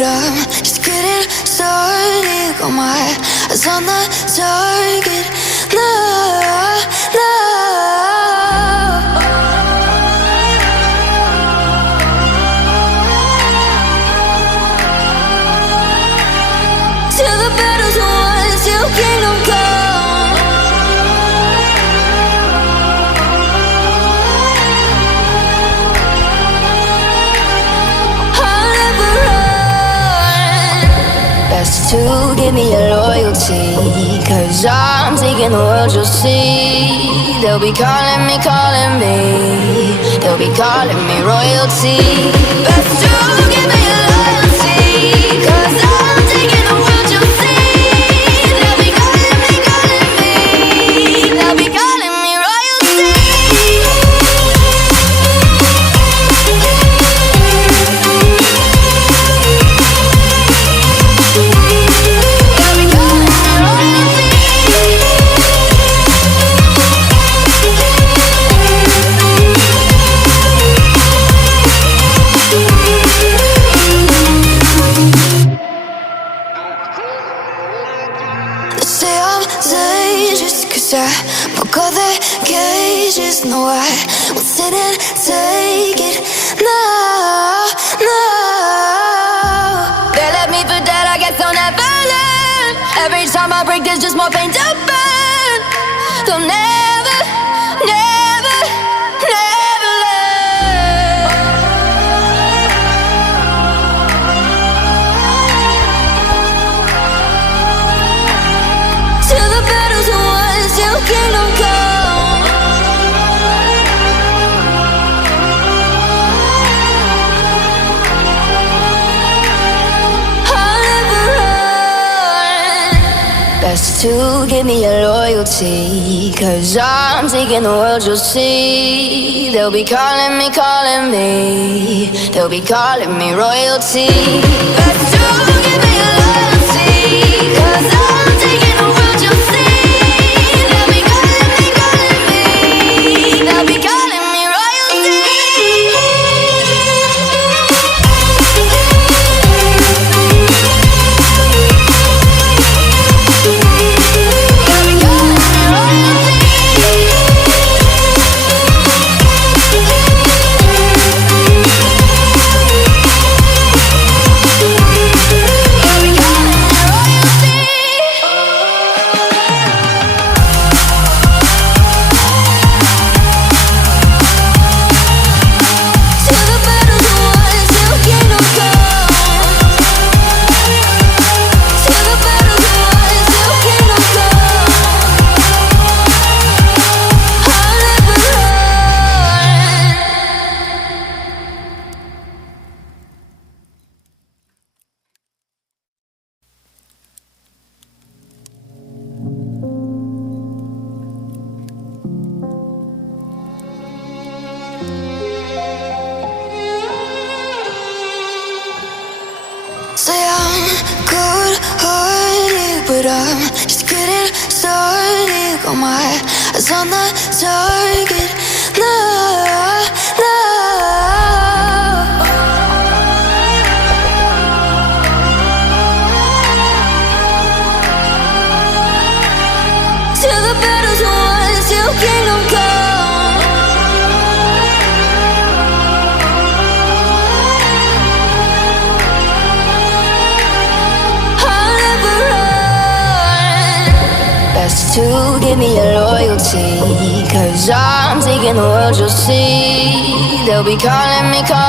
but I'm just getting started. Got my eyes on the target. No, no. Till the battle's won, till kingdom come. I'll never run. Best to give me your loyalty, 'cause I'm taking the world, you'll see. They'll be calling me, calling me. They'll be calling me royalty. Best to give me your loyalty, 'cause I'm taking the world, you'll see. They'll be calling me, calling me. They'll be calling me royalty. They'll be calling me royalty. They say I'm dangerous 'cause I broke all their cages. No, I won't sit and take it. No, no. They left me for dead, I guess I'll never learn. Every time I break, there's just more pain to burn. They'll never, never, never learn. Till the battle's won, till kingdom come. I'll never run. Best to give me your loyalty, 'cause I'm taking the world, you'll see. They'll be calling me, calling me. They'll be calling me royalty. Best to give me your loyalty, 'cause I'm taking the world, you'll see. They'll be calling me, calling me. They'll be calling me royalty. They'll be calling me royalty. They'll be calling me royalty. Till the battle's won, till kingdom come. Till the battle's won, till kingdom come. I'll never run. Say I'm good-hearted, but I'm just getting started. Got my eyes on the target. No, no. Till the battle's won, till kingdom come. I'll never run. Best to give me your loyalty, 'cause I'm taking the world, you'll see. They'll be calling me, calling